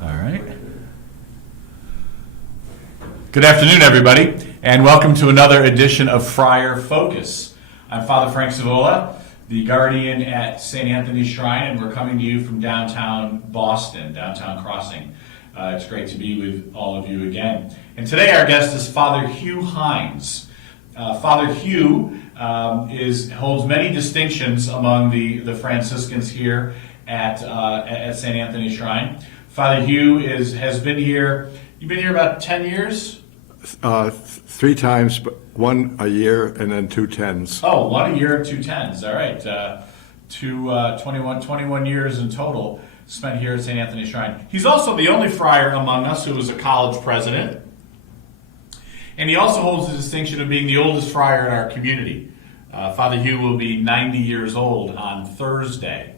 All right. Good afternoon, everybody, and welcome to another edition of Friar Focus. I'm Father Frank Savola, the guardian at St. Anthony's Shrine, and we're coming to you from downtown Boston, downtown Crossing. It's great to be with all of you again. And today our guest is Father Hugh Hines. Father Hugh holds many distinctions among the Franciscans here at St. Anthony's Shrine. Father Hugh has been here. You've been here about 10 years? 3 times, but 1 a year and then 2 10s. Oh, 1 a year and 2 10s. All right. 21 years in total spent here at St. Anthony's Shrine. He's also the only friar among us who is a college president. And he also holds the distinction of being the oldest friar in our community. Father Hugh will be 90 years old on Thursday.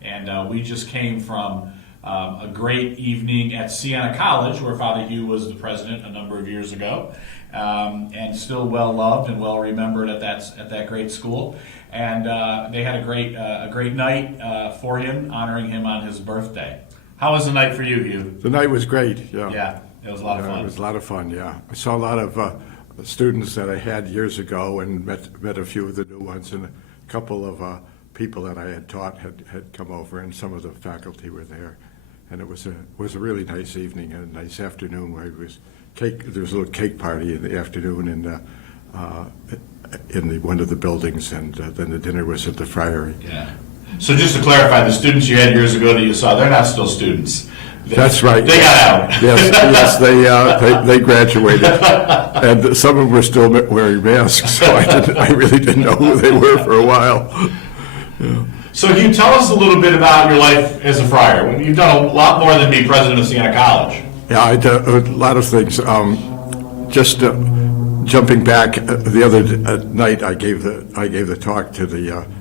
And we just came from a great evening at Siena College, where Father Hugh was the president a number of years ago, and still well loved and well remembered at that great school. And they had a great night for him, honoring him on his birthday. How was the night for you, Hugh? The night was great. Yeah. Yeah, it was a lot of fun. It was a lot of fun. Yeah, I saw a lot of students that I had years ago, and met a few of the new ones, and a couple of people that I had taught had come over, and some of the faculty were there. And it was a really nice evening and a nice afternoon where there was a little cake party in the afternoon in one of the buildings, and then the dinner was at the Friary. Yeah. So just to clarify, the students you had years ago that you saw, they're not still students. That's right. They got out. Yes, they graduated, and some of them were still wearing masks. So I really didn't know who they were for a while. Yeah. So can you tell us a little bit about your life as a friar? You've done a lot more than be president of Siena College. Yeah, I did a lot of things. Just jumping back, the other night I gave the talk to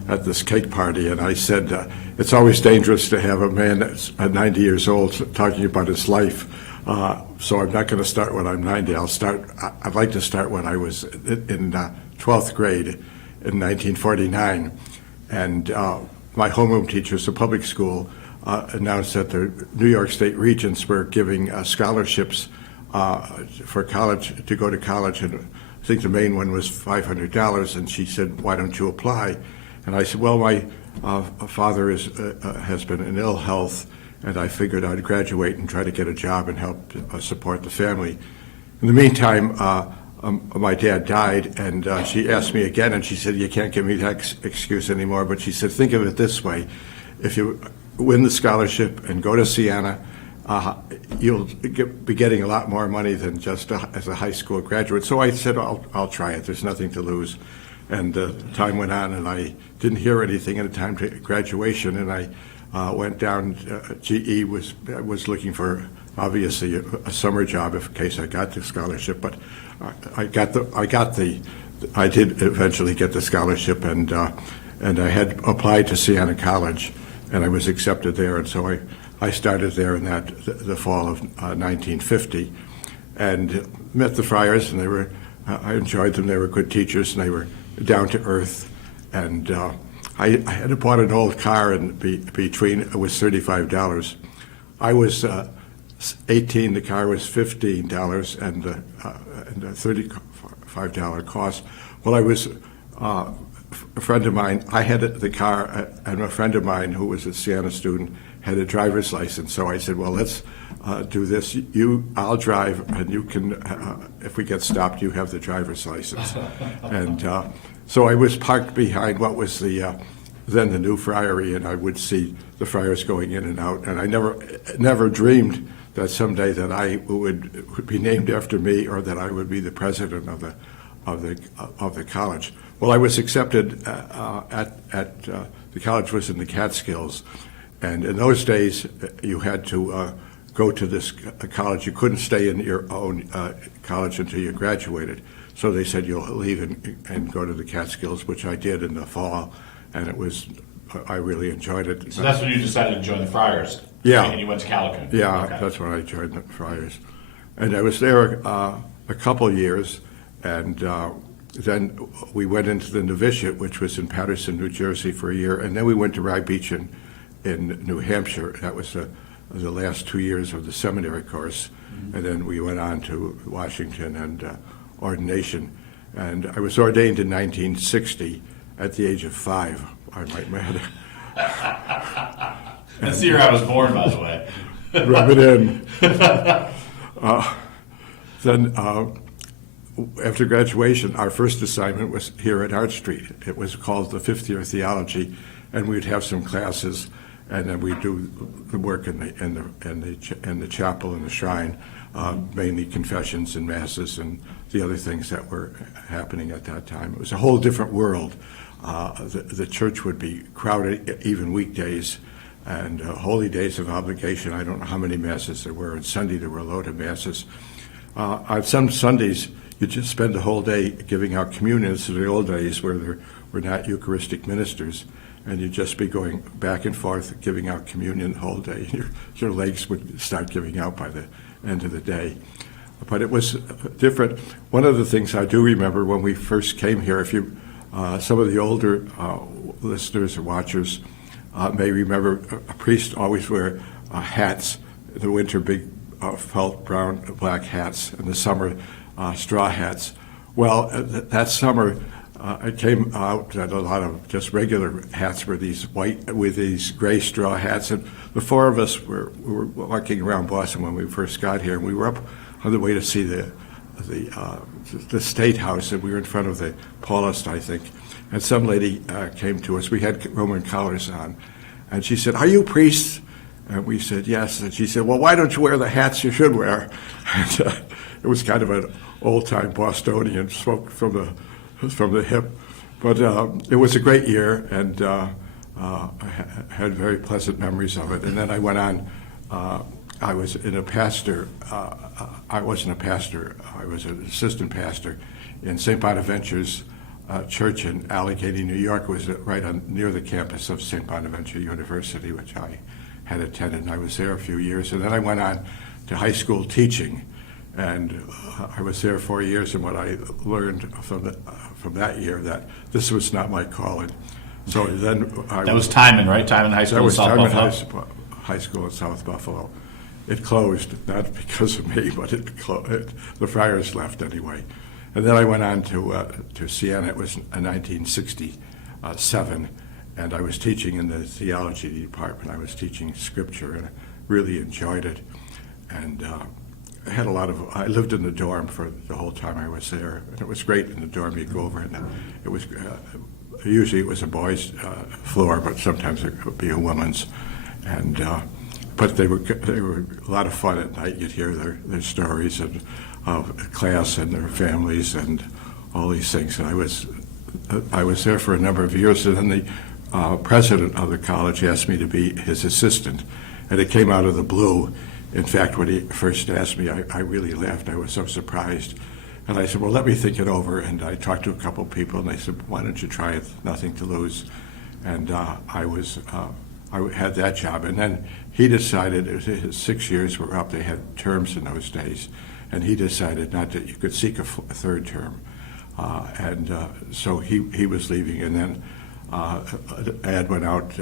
at this cake party, and I said it's always dangerous to have a man that's 90 years old talking about his life. So I'm not going to start when I'm 90. I'd like to start when I was in 12th grade in 1949, and my homeroom teachers, the public school, announced that the New York State Regents were giving scholarships for college, to go to college, and I think the main one was $500, and she said, "Why don't you apply?" And I said, "Well, my father has been in ill health, and I figured I'd graduate and try to get a job and help support the family." In the meantime, my dad died, and she asked me again, and she said, "You can't give me that excuse anymore." But she said, "Think of it this way: if you win the scholarship and go to Siena, you'll be getting a lot more money than just as a high school graduate." So I said, I'll try it. There's nothing to lose." And time went on, and I didn't hear anything at the time to graduation, and I went down. GE was looking for, obviously, a summer job in case I got the scholarship, but I did eventually get the scholarship, and I had applied to Siena College, and I was accepted there, and so I started there in the fall of 1950, and met the friars, and I enjoyed them. They were good teachers, and they were down to earth, and I had bought an old car, and it was $35. I was 18. The car was $15, and the $35 cost. Well, I was a friend of mine. I had the car, and a friend of mine who was a Siena student had a driver's license. So I said, "Well, let's do this. I'll drive, and you can. If we get stopped, you have the driver's license." And so I was parked behind what was then the new friary, and I would see the friars going in and out. And I never dreamed that someday that I would be named after me, or that I would be the president of the college. Well, I was accepted at the college was in the Catskills, and in those days you had to go to this college. You couldn't stay in your own college until you graduated. So they said, "You'll leave and go to the Catskills," which I did in the fall, and I really enjoyed it. So that's when you decided to join the Friars. Yeah. And you went to Calicut. Yeah, okay. That's when I joined the Friars. And I was there a couple years, and then we went into the novitiate, which was in Paterson, New Jersey, for a year, and then we went to Rye Beach in New Hampshire. That was the last 2 years of the seminary course, and then we went on to Washington and ordination. And I was ordained in 1960 at the age of 5, I might add. That's the year I was born, by the way. Rub it in. Then, after graduation, our first assignment was here at Art Street. It was called the Fifth Year Theology, and we'd have some classes, and then we'd do the work in the chapel and the shrine, mainly confessions and masses and the other things that were happening at that time. It was a whole different world. The church would be crowded even weekdays, and holy days of obligation. I don't know how many masses there were. On Sunday there were a load of masses. On some Sundays you just spend the whole day giving out communion. This is the old days where there were not Eucharistic ministers, and you'd just be going back and forth giving out communion the whole day. Your legs would start giving out by the end of the day. But it was different. One of the things I do remember when we first came here, if you, some of the older listeners or watchers may remember, a priest always wear hats. In the winter, big felt brown, black hats. In the summer, straw hats. Well, that summer, it came out that a lot of just regular hats were these white with these gray straw hats. And the four of us were walking around Boston when we first got here, and we were up on the way to see the State House, and we were in front of the Paulist, I think. And some lady came to us. We had Roman collars on, and she said, "Are you priests?" And we said, "Yes." And she said, "Well, why don't you wear the hats you should wear?" And it was kind of an old-time Bostonian, spoke from the hip. But it was a great year, and I had very pleasant memories of it. And then I went on. I was in a pastor. I wasn't a pastor. I was an assistant pastor in St. Bonaventure's church in Allegheny, New York. It was right near the campus of St. Bonaventure University, which I had attended. And I was there a few years, and then I went on to high school teaching, and I was there 4 years. And what I learned from that year, that this was not my calling. So then that was Timon, right? Timon High School in South Buffalo. High School in South Buffalo. It closed, not because of me, but the Friars left anyway. And then I went on to Siena. It was 1967, and I was teaching in the theology department. I was teaching scripture, and I really enjoyed it. And I lived in the dorm for the whole time I was there, and it was great in the dorm. You'd go over, and it was usually it was a boys' floor, but sometimes it could be a woman's. And but they were a lot of fun at night. You'd hear their stories and of class and their families and all these things. And I was there for a number of years, and then the president of the college asked me to be his assistant, and it came out of the blue. In fact, when he first asked me, I really laughed. I was so surprised. And I said, "Well, let me think it over." And I talked to a couple of people, and they said, "Why don't you try it? Nothing to lose." And I had that job. And then he decided, his 6 years were up. They had terms in those days. And he decided not that you could seek a third term. So he was leaving. And then ad went out,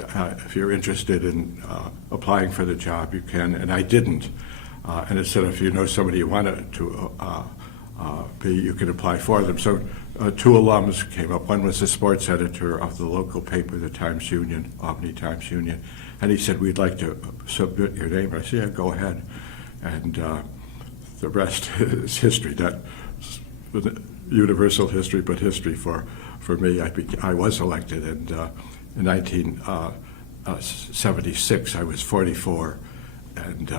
if you're interested in applying for the job, you can. And I didn't. And it said if you know somebody you wanted to be, you could apply for them. So two alums came up. One was the sports editor of the local paper, the Times-Union, Albany Times-Union. And he said, "We'd like to submit your name." I said, "Yeah, go ahead." And the rest is history. Not universal history, but history for me. I was elected, and in 1976, I was 44, and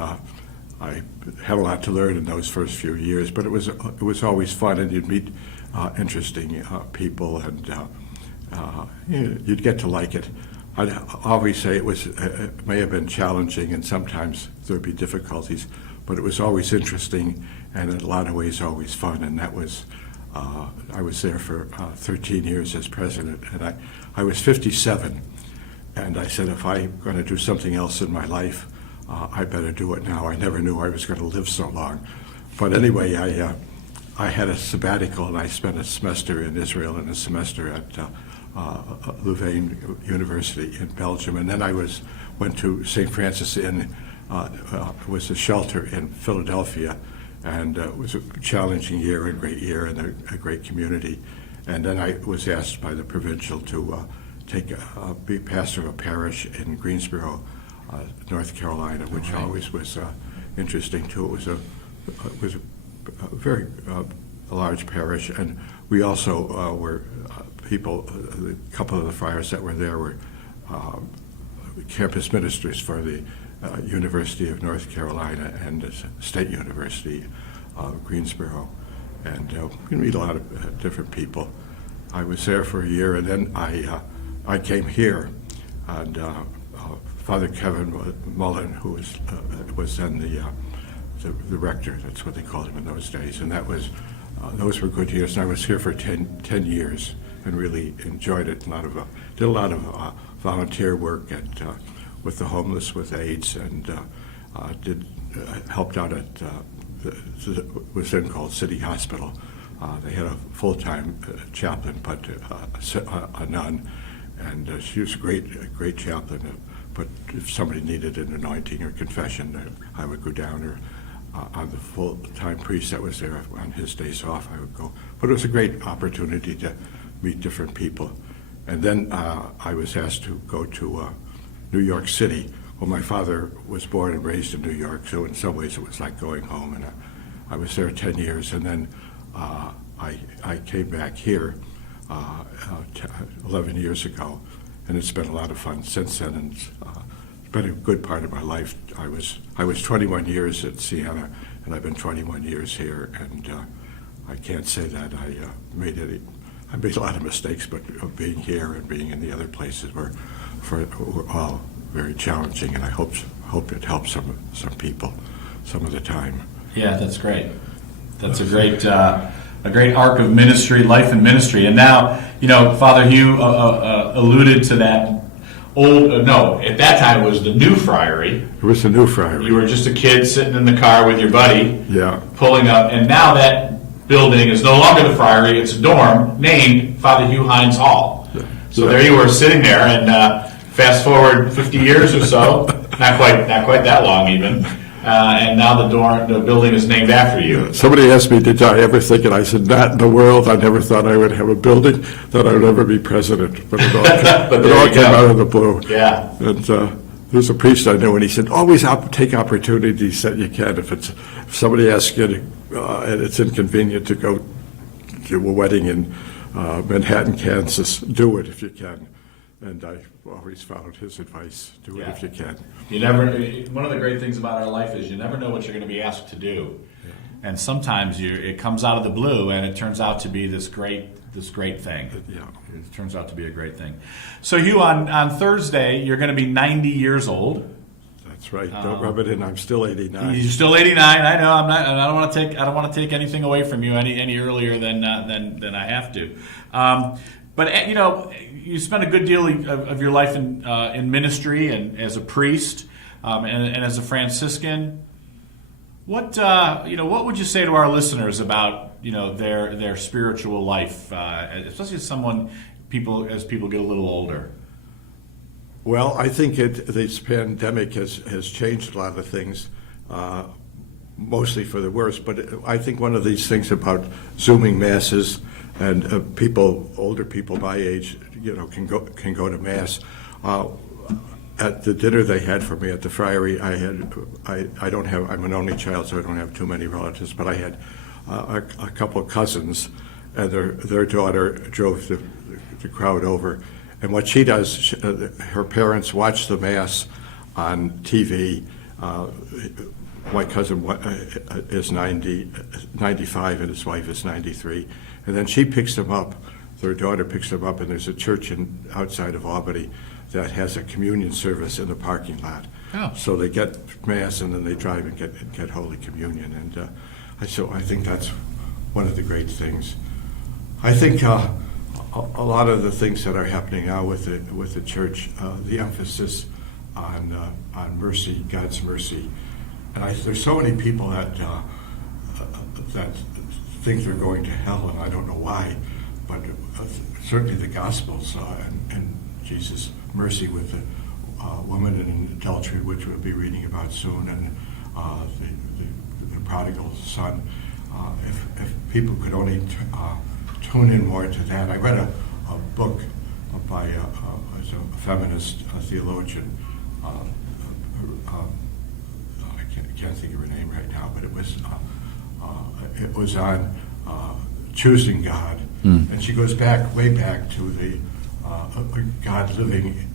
I had a lot to learn in those first few years. But it was always fun, and you'd meet interesting people, and you'd get to like it. I'd always say it may have been challenging, and sometimes there'd be difficulties, but it was always interesting, and in a lot of ways always fun. And that was, I was there for 13 years as president, and I was 57, and I said, if I'm going to do something else in my life, I better do it now. I never knew I was going to live so long. But anyway, I had a sabbatical, and I spent a semester in Israel and a semester at Louvain University in Belgium, and then I went to St. Francis Inn was a shelter in Philadelphia, and it was a challenging year, a great year, and a great community. And then I was asked by the provincial to be pastor of a parish in Greensboro, North Carolina, which always was interesting too. It was a very large parish, and we also were people. A couple of the friars that were there were campus ministers for the University of North Carolina and the State University of Greensboro, and we meet a lot of different people. I was there for a year, and then I came here, and Father Kevin Mullen, who was then the rector. That's what they called him in those days, and those were good years. And I was here for 10 years and really enjoyed it. Did a lot of volunteer work with the homeless, with AIDS, and helped out at what was then called City Hospital. They had a full-time chaplain, but a nun, and she was a great chaplain. But if somebody needed an anointing or confession, I would go down, or on the full-time priest that was there on his days off, I would go. But it was a great opportunity to meet different people. And then I was asked to go to New York City. Well, my father was born and raised in New York, so in some ways it was like going home. And I was there 10 years, and then I came back here 11 years ago, and it's been a lot of fun since then, and it's been a good part of my life. I was 21 years at Siena, and I've been 21 years here, and I can't say that I made a lot of mistakes, but being here and being in the other places were all very challenging, and I hope it helps some people some of the time. Yeah, that's great. That's a great arc of ministry, life and ministry. And now, Father Hugh alluded to that at that time it was the new friary. It was the new friary. You were just a kid sitting in the car with your buddy, pulling up, and now that building is no longer the friary, it's a dorm named Father Hugh Hines Hall. So there you were sitting there, and fast forward 50 years or so, not quite that long even, and now the building is named after you. Somebody asked me, did I ever think, and I said, not in the world. I never thought I would have a building, that I would ever be president. But it all came out of the blue. Yeah. And there was a priest I knew, and he said, always take opportunities that you can. If somebody asks you, and it's inconvenient to go to a wedding in Manhattan, Kansas, do it if you can. And I always followed his advice, do it if you can. One of the great things about our life is you never know what you're going to be asked to do. Yeah. And sometimes it comes out of the blue, and it turns out to be this great thing. Yeah. It turns out to be a great thing. So Hugh, on Thursday, you're going to be 90 years old. That's right. Don't rub it in. I'm still 89. You're still 89. I know. I'm not. I don't want to take anything away from you any earlier than I have to. But you spent a good deal of your life in ministry and as a priest and as a Franciscan. What would you say to our listeners about their spiritual life, especially as people get a little older? Well, I think this pandemic has changed a lot of things, mostly for the worse. But I think one of these things about Zooming masses and older people my age, can go to mass. At the dinner they had for me at the friary, I'm an only child, so I don't have too many relatives, but I had a couple of cousins, and their daughter drove the crowd over. And what she does, her parents watch the mass on TV. My cousin is 95, and his wife is 93. And then she picks them up, their daughter picks them up, and there's a church outside of Albany that has a communion service in the parking lot. Oh. So they get mass, and then they drive and get Holy Communion. And so I think that's one of the great things. I think a lot of the things that are happening now with the church, the emphasis on mercy, God's mercy, and there's so many people that think they're going to hell, and I don't know why, but certainly the Gospels and Jesus' mercy with woman in adultery, which we'll be reading about soon, and the prodigal son. If people could only tune in more to that. I read a book by a feminist theologian. I can't think of her name right now, but it was on choosing God, and she goes way back to the God living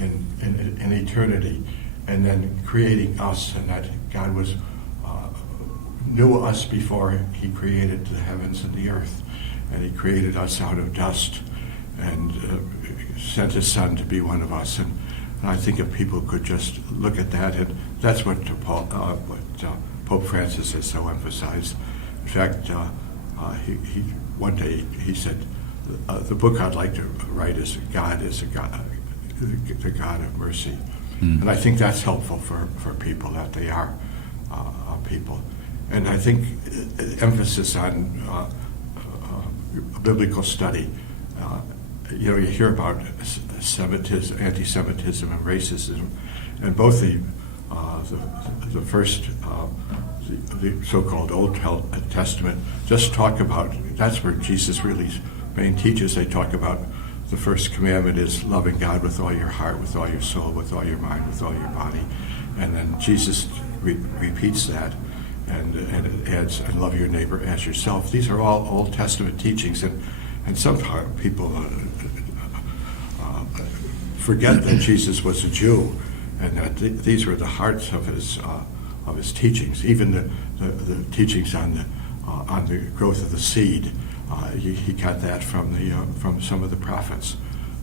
in eternity, and then creating us, and that God knew us before He created the heavens and the earth, and He created us out of dust, and sent His Son to be one of us. And I think if people could just look at that, and that's what Pope Francis has so emphasized. In fact, he one day he said, the book I'd like to write is the God of mercy. And I think that's helpful for people, that they are people. And I think emphasis on biblical study. You hear about Semitism, anti-Semitism, and racism, and both the first, the so-called Old Testament, just talk about, that's where Jesus really main teaches. They talk about the first commandment is loving God with all your heart, with all your soul, with all your mind, with all your body, and then Jesus repeats that, and it adds, and love your neighbor as yourself. These are all Old Testament teachings, and sometimes people forget that Jesus was a Jew, and that these were the hearts of his teachings. Even the teachings on the growth of the seed, he got that from some of the prophets.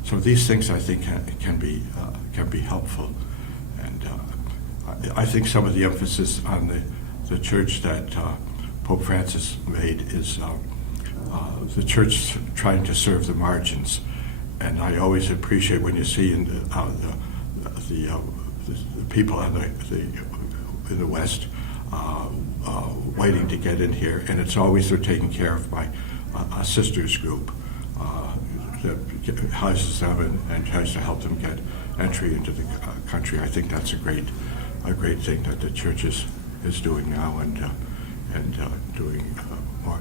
So these things, I think, can be helpful, and I think some of the emphasis on the church that Pope Francis made is the church trying to serve the margins. And I always appreciate when you see in the people in the West waiting to get in here, and it's always they're taken care of by a sisters group that houses them and tries to help them get entry into the country. I think that's a great thing that the church is doing now, and doing more.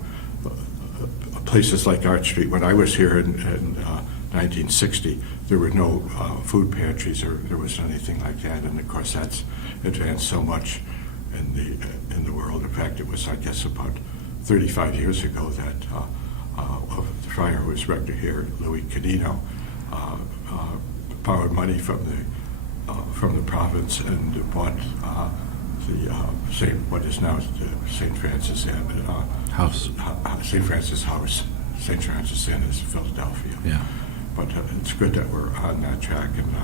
Places like Art Street. When I was here in 1960, there were no food pantries, or there was anything like that, and of course that's advanced so much in the world. In fact, it was, I guess, about 35 years ago that the Friar who was rector here, Louis Canino, borrowed money from the province and bought what is now the St. Francis House. St. Francis House. St. Francis Inn is Philadelphia. Yeah. But it's good that we're on that track, and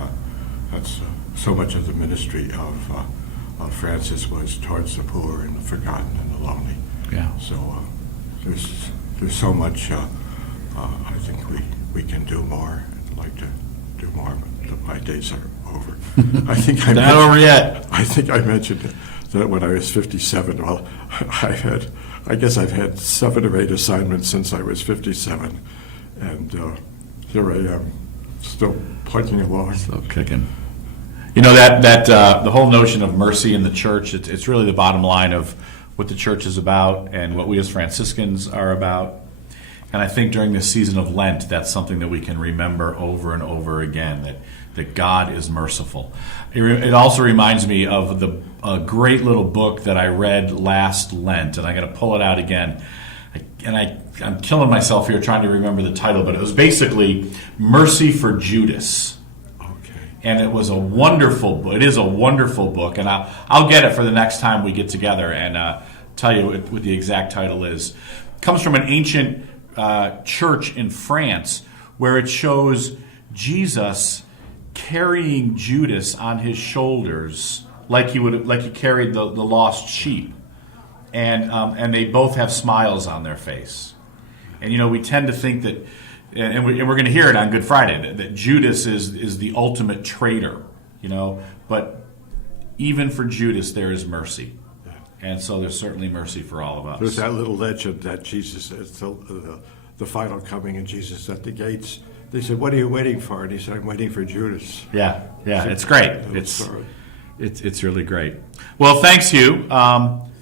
that's so much of the ministry of Francis was towards the poor and the forgotten and the lonely. Yeah. So there's so much. I think we can do more. I'd like to do more, but my days are over. I think Not over yet. I think I mentioned that when I was 57. Well, I guess I've had 7 or 8 assignments since I was 57, and here I am, still plugging along. Still kicking. You know, that the whole notion of mercy in the church, it's really the bottom line of what the church is about and what we as Franciscans are about. And I think during this season of Lent, that's something that we can remember over and over again, that God is merciful. It also reminds me of a great little book that I read last Lent, and I got to pull it out again. I'm killing myself here trying to remember the title, but it was basically Mercy for Judas. Okay. And it was a wonderful book. It is a wonderful book, and I'll get it for the next time we get together and tell you what the exact title is. It comes from an ancient church in France where it shows Jesus carrying Judas on his shoulders like he carried the lost sheep, and they both have smiles on their face. And you know, we tend to think that, and we're going to hear it on Good Friday, that Judas is the ultimate traitor, you know. But even for Judas, there is mercy. And so there's certainly mercy for all of us. There's that little legend that Jesus is the final coming, and Jesus at the gates, they said, "What are you waiting for?" And he said, "I'm waiting for Judas." Yeah, it's great. Little story. It's really great. Well, thanks, Hugh.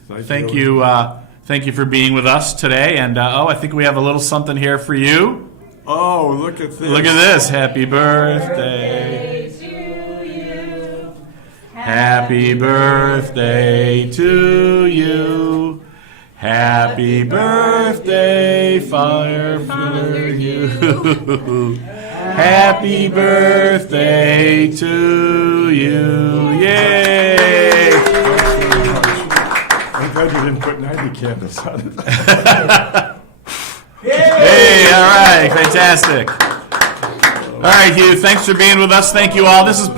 Thank you for being with us today. And I think we have a little something here for you. Oh, look at this! Look at this! Happy birthday to you. Happy birthday to you. Happy birthday, Friar, for you. Happy birthday to you. Yay! I'm glad you didn't put 90 candles on it. Hey, all right, fantastic. All right, Hugh, thanks for being with us. Thank you all. This is,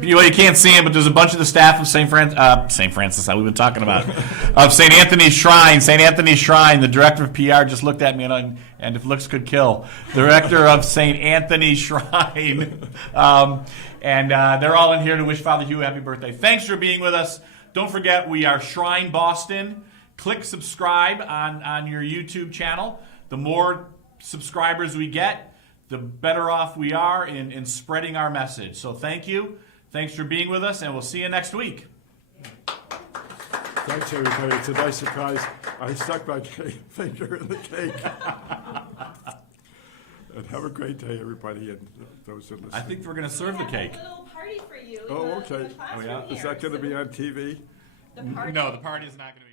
you can't see him, but there's a bunch of the staff of St. Francis, how we've been talking about, of St. Anthony's Shrine. St. Anthony's Shrine, the director of PR just looked at me and if looks could kill. Director of St. Anthony's Shrine. And they're all in here to wish Father Hugh a happy birthday. Thanks for being with us. Don't forget, we are Shrine Boston. Click subscribe on your YouTube channel. The more subscribers we get, the better off we are in spreading our message. So thank you. Thanks for being with us, and we'll see you next week. Thanks, everybody. It's a nice surprise. I stuck my finger in the cake. And have a great day, everybody, and those who listen. I think we're going to serve the cake. We have a little party for you. Oh, okay. In the classroom Is that going to be on TV? The party. No, the party is not going to be.